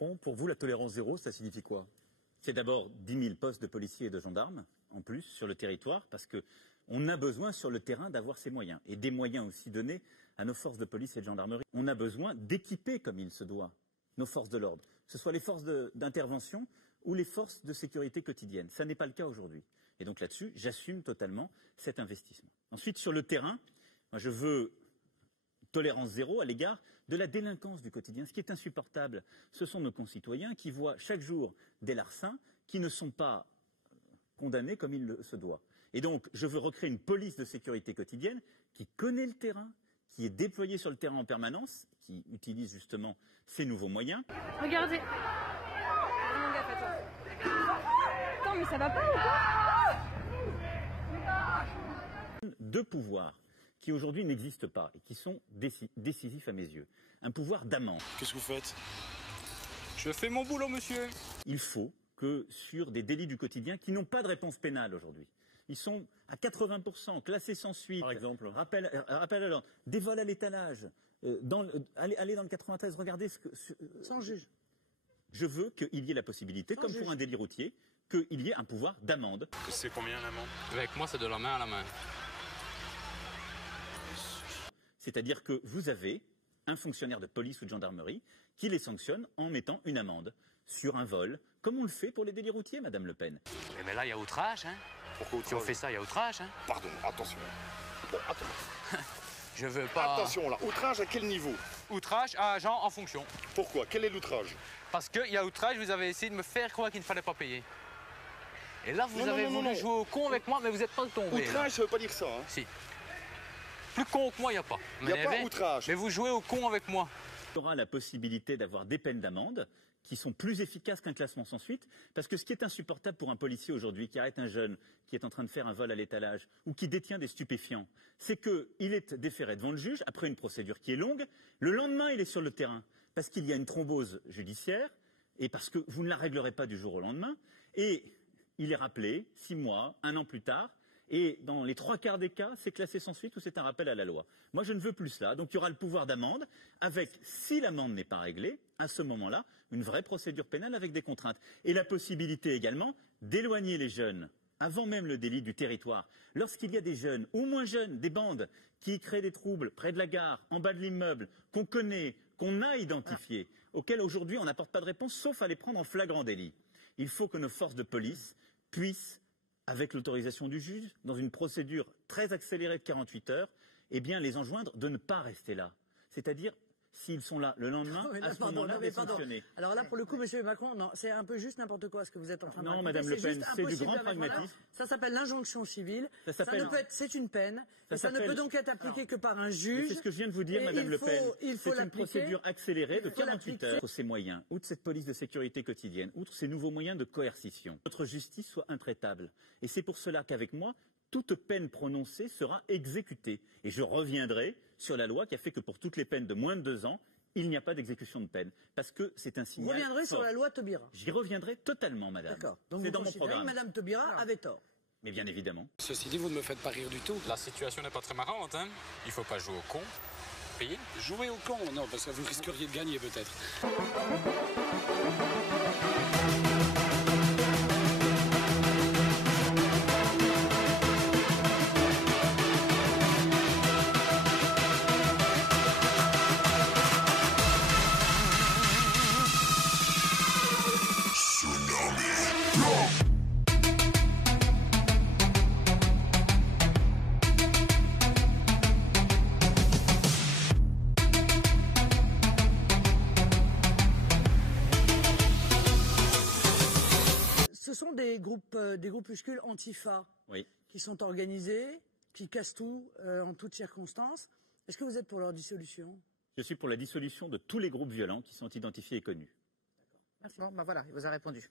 Macron, pour vous, la tolérance zéro, ça signifie quoi? C'est d'abord 10 000 postes de policiers et de gendarmes, en plus, sur le territoire, parce qu'on a besoin sur le terrain d'avoir ces moyens, et des moyens aussi donnés à nos forces de police et de gendarmerie. On a besoin d'équiper comme il se doit nos forces de l'ordre, que ce soit les forces d'intervention ou les forces de sécurité quotidienne. Ça n'est pas le cas aujourd'hui. Et donc là-dessus, j'assume totalement cet investissement. Ensuite, sur le terrain, moi, je veux tolérance zéro à l'égard de la délinquance du quotidien. Ce qui est insupportable, ce sont nos concitoyens qui voient chaque jour des larcins qui ne sont pas condamnés comme il se doit. Et donc, je veux recréer une police de sécurité quotidienne qui connaît le terrain, qui est déployée sur le terrain en permanence, qui utilise justement ces nouveaux moyens. Regardez. Mon gars, fais-toi. Attends, mais ça va pas ou quoi? Deux pouvoirs qui aujourd'hui n'existent pas et qui sont décisifs à mes yeux. Un pouvoir d'amende. Qu'est-ce que vous faites? Je fais mon boulot, monsieur. Il faut que sur des délits du quotidien qui n'ont pas de réponse pénale aujourd'hui, ils sont à 80% classés sans suite. Par exemple, rappel à l'ordre, des vols à l'étalage, allez dans le 93, regardez sans juge. Je veux qu'il y ait la possibilité, comme pour un délit routier, qu'il y ait un pouvoir d'amende. C'est combien l'amende? Avec moi, c'est de la main à la main. C'est-à-dire que vous avez un fonctionnaire de police ou de gendarmerie qui les sanctionne en mettant une amende sur un vol, comme on le fait pour les délits routiers, Madame Le Pen. Mais là, il y a outrage, hein. Pourquoi outrage? Si on fait ça, il y a outrage, hein. Pardon, attention. Bon, attends. Je veux pas... Attention là, outrage à quel niveau? Outrage à agent en fonction. Pourquoi? Quel est l'outrage? Parce qu'il y a outrage, vous avez essayé de me faire croire qu'il ne fallait pas payer. Et là, vous avez voulu jouer au con avec moi, mais vous n'êtes pas tombé. Outrage, là. ça veut pas dire ça, hein. Si. Plus con que moi, il n'y a pas. Il n'y a pas outrage. Mais vous jouez au con avec moi. Il y aura la possibilité d'avoir des peines d'amende qui sont plus efficaces qu'un classement sans suite, parce que ce qui est insupportable pour un policier aujourd'hui qui arrête un jeune qui est en train de faire un vol à l'étalage ou qui détient des stupéfiants, c'est qu'il est déféré devant le juge après une procédure qui est longue. Le lendemain, il est sur le terrain parce qu'il y a une thrombose judiciaire et parce que vous ne la réglerez pas du jour au lendemain. Et il est rappelé 6 mois, 1 an plus tard. Et dans les 3/4 des cas, c'est classé sans suite ou c'est un rappel à la loi. Moi, je ne veux plus cela. Donc, il y aura le pouvoir d'amende avec, si l'amende n'est pas réglée, à ce moment-là, une vraie procédure pénale avec des contraintes. Et la possibilité également d'éloigner les jeunes, avant même le délit, du territoire. Lorsqu'il y a des jeunes, ou moins jeunes, des bandes qui créent des troubles près de la gare, en bas de l'immeuble, qu'on connaît, qu'on a identifiés, auxquels aujourd'hui on n'apporte pas de réponse, sauf à les prendre en flagrant délit. Il faut que nos forces de police puissent, avec l'autorisation du juge, dans une procédure très accélérée de 48 heures, eh bien, les enjoindre de ne pas rester là. C'est-à-dire, s'ils sont là le lendemain, à ce moment-là, les sanctionner. Alors là, pour le coup, Monsieur Macron, non, c'est un peu juste n'importe quoi ce que vous êtes en train de raconter. Non, Madame Le Pen, c'est du grand pragmatisme. Ça s'appelle l'injonction civile. C'est une peine. Ça ne peut donc être appliqué que par un juge. C'est ce que je viens de vous dire, Madame Le Pen. C'est une procédure accélérée de 48 heures. Outre ces moyens, outre cette police de sécurité quotidienne, outre ces nouveaux moyens de coercition, notre justice soit intraitable. Et c'est pour cela qu'avec moi, toute peine prononcée sera exécutée. Et je reviendrai sur la loi qui a fait que pour toutes les peines de moins de 2 ans, il n'y a pas d'exécution de peine. Parce que c'est un signal. Vous reviendrez fort. sur la loi Taubira. J'y reviendrai totalement, Madame. D'accord. Donc c'est dans mon programme. Madame Taubira avait tort. Mais bien évidemment. Ceci dit, vous ne me faites pas rire du tout. La situation n'est pas très marrante, hein. Il ne faut pas jouer au con. Payer. Jouer au con, non, parce que vous risqueriez de gagner peut-être. Ce sont des groupuscules antifa qui sont organisés, qui cassent tout en toutes circonstances. Est-ce que vous êtes pour leur dissolution? Je suis pour la dissolution de tous les groupes violents qui sont identifiés et connus. Merci. Bon, ben voilà, il vous a répondu.